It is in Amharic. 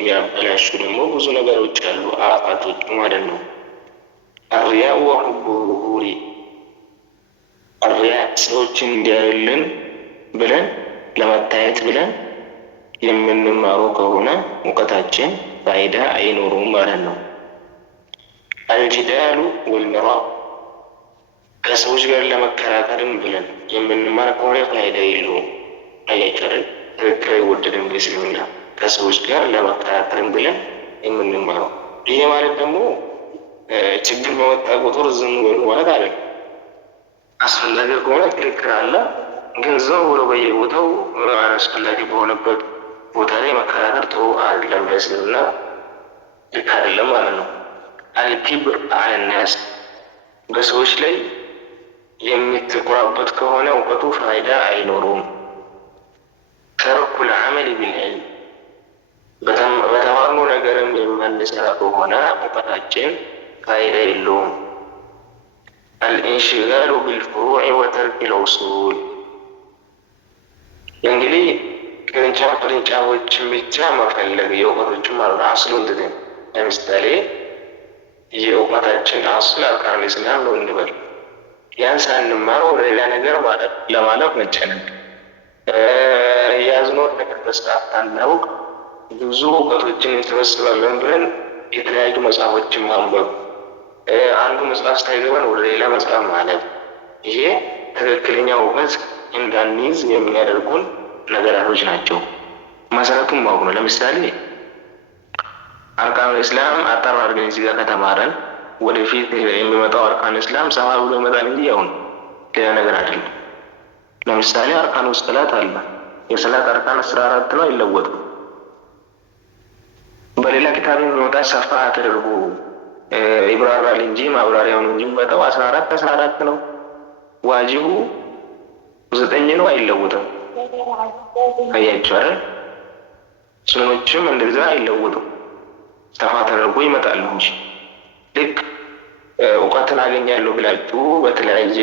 የሚያበላሹ ደግሞ ብዙ ነገሮች አሉ፣ አፋቶች ማለት ነው። አርያ ወሁቡ ዙሁሪ አርያ ሰዎችን እንዲያዩልን ብለን ለመታየት ብለን የምንማረው ከሆነ እውቀታችን ፋይዳ አይኖሩም ማለት ነው። አልጅዳሉ ወልሚራ ከሰዎች ጋር ለመከራከርም ብለን የምንማር ከሆነ ፋይዳ የለውም። አያቸርን ትክክል አይወደድም። በእስልምና ከሰዎች ጋር ለመከራከርም ብለን የምንማረው ይሄ ማለት ደግሞ ችግር በመጣ ቁጥር ዝም በሉ ማለት አይደለም። አስፈላጊ ከሆነ ክርክር አለ፣ ግን ዝም ብሎ በየቦታው አስፈላጊ በሆነበት ቦታ ላይ መከራከር ጥሩ አይደለም። በእስልምና ልክ አይደለም ማለት ነው። አልኪብር አለናስ በሰዎች ላይ የምትኮራበት ከሆነ እውቀቱ ፋይዳ አይኖሩም። ተረኩል አመል ቢልዕልም በተማርነው ነገርም የማንሰራ ከሆነ እውቀታችን ፋይዳ የለውም። አልኢንሽጋሉ ቢልፍሩዕ ወተርክ ልኡሱል እንግዲህ ቅርንጫፎችን ብቻ መፈለግ የእውቀቶችን ማለት አስሉ እንትን ለምሳሌ የእውቀታችን አስል አርካኑል ኢስላም ነው እንበል። ያን ሳንማር ወደ ሌላ ነገር ለማለፍ መጨነቅ፣ የያዝነውን ነገር በስርዓት ሳናውቅ ብዙ እውቀቶችን እንሰበስባለን ብለን የተለያዩ መጽሐፎችን ማንበብ፣ አንዱ መጽሐፍ ሳይገባን ወደ ሌላ መጽሐፍ ማለፍ፣ ይሄ ትክክለኛ እውቀት እንዳንይዝ የሚያደርጉን ነገራቶች ናቸው። መሰረቱን ማወቅ ነው። ለምሳሌ አርካኑል ኢስላም አጠር አድርገን እዚህ ጋር ከተማረን ወደፊት የሚመጣው አርካኑል ኢስላም ሰፋ ብሎ ይመጣል እንጂ ያው ሌላ ነገር አይደለም። ለምሳሌ አርካኑል ሰላት አለ። የሰላት አርካን 14 ነው፣ አይለወጥም። በሌላ ኪታብ የሚመጣ ሰፋ ተደርጎ ይብራራል እንጂ ማብራሪያውን እንጂ የሚመጣው 14 ነው። ዋጅቡ 9 ነው፣ አይለወጥም። አያችሁ አይደል? ሱኖችም እንደዛ አይለወጡም፣ ሰፋ ተደርጎ ይመጣሉ እንጂ ልክ እውቀትን አገኛለሁ ብላችሁ በተለያየ